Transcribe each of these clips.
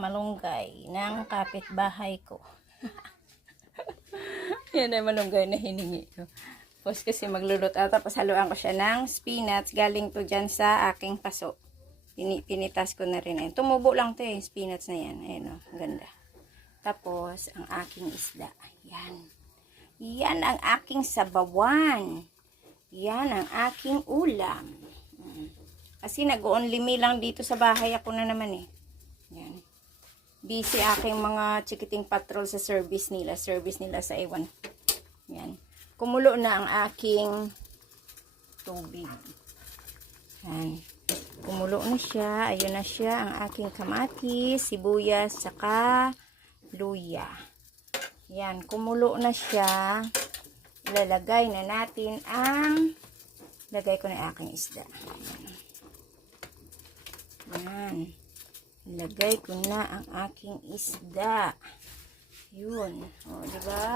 malunggay ng kapitbahay ko. Yan ay malunggay na hiningi ko. Tapos kasi magluluto. Tapos haluan ko siya ng spinach. Galing to dyan sa aking paso. Pinitas ko na rin. Ayan. Tumubo lang to eh. Spinach na yan. Ayan o. Ganda. Tapos ang aking isda. Yan. Yan ang aking sabawan. Yan ang aking ulam. Kasi nag-only me lang dito sa bahay. Ako na naman eh. Yan. Busy aking mga chikiting patrol sa service nila. Service nila sa ewan. Yan. Kumulo na ang aking tubig. Yan. Kumulo na siya. Ayun na siya ang aking kamatis, sibuyas, saka luya. Yan. Kumulo na siya. Ilalagay na natin ang lagay ko na aking isda. Yan. Ilagay ko na ang aking isda. Yun. O, diba?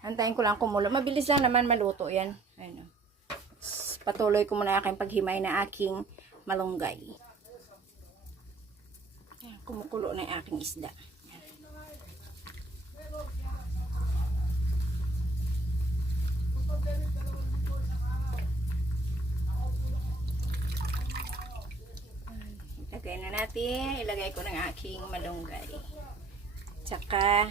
Hantayin ko lang kumulo. Mabilis lang naman maluto yan. Ayun. Patuloy ko muna aking paghimay na aking malunggay. Yan. Kumukulo na yung aking isda. Ilagay na natin. Ilagay ko ng aking malunggay. Tsaka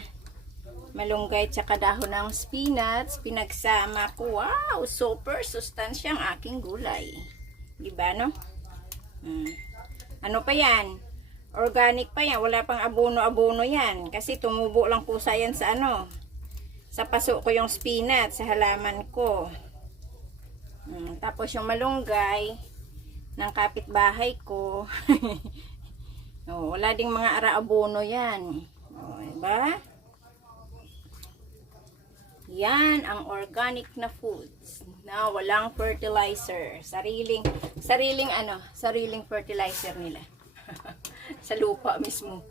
malunggay tsaka dahon ng spinach. Pinagsama ko. Wow! Super sustansya ang aking gulay. Diba no? Ano pa yan? Organic pa yan. Wala pang abono-abono yan. Kasi tumubo lang pusa yan sa ano. Sa paso ko yung spinach. Sa halaman ko. Tapos yung malunggay ng kapitbahay ko. Wala ding mga ara-abono yan. Diba? Yan ang organic na foods na walang fertilizer. Sariling fertilizer nila. Sa lupa mismo.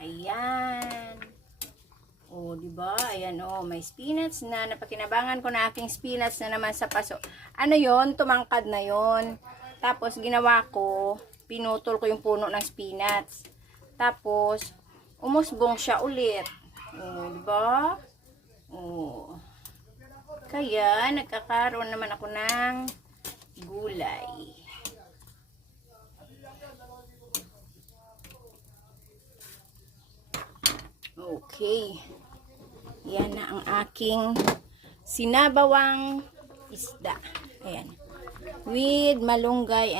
Ayan. Oh, di ba? Ayan may spinach na napakinabangan ko na aking spinach na naman sa paso. Ano 'yon? Tumangkad na 'yon. Tapos ginawa ko, pinutol ko yung puno ng spinach. Tapos umusbong siya ulit. Oh, di ba? Oh. Kaya nagkakaroon naman ako ng gulay. Okay. Yan na ang aking sinabawang isda. Ayan. With malunggay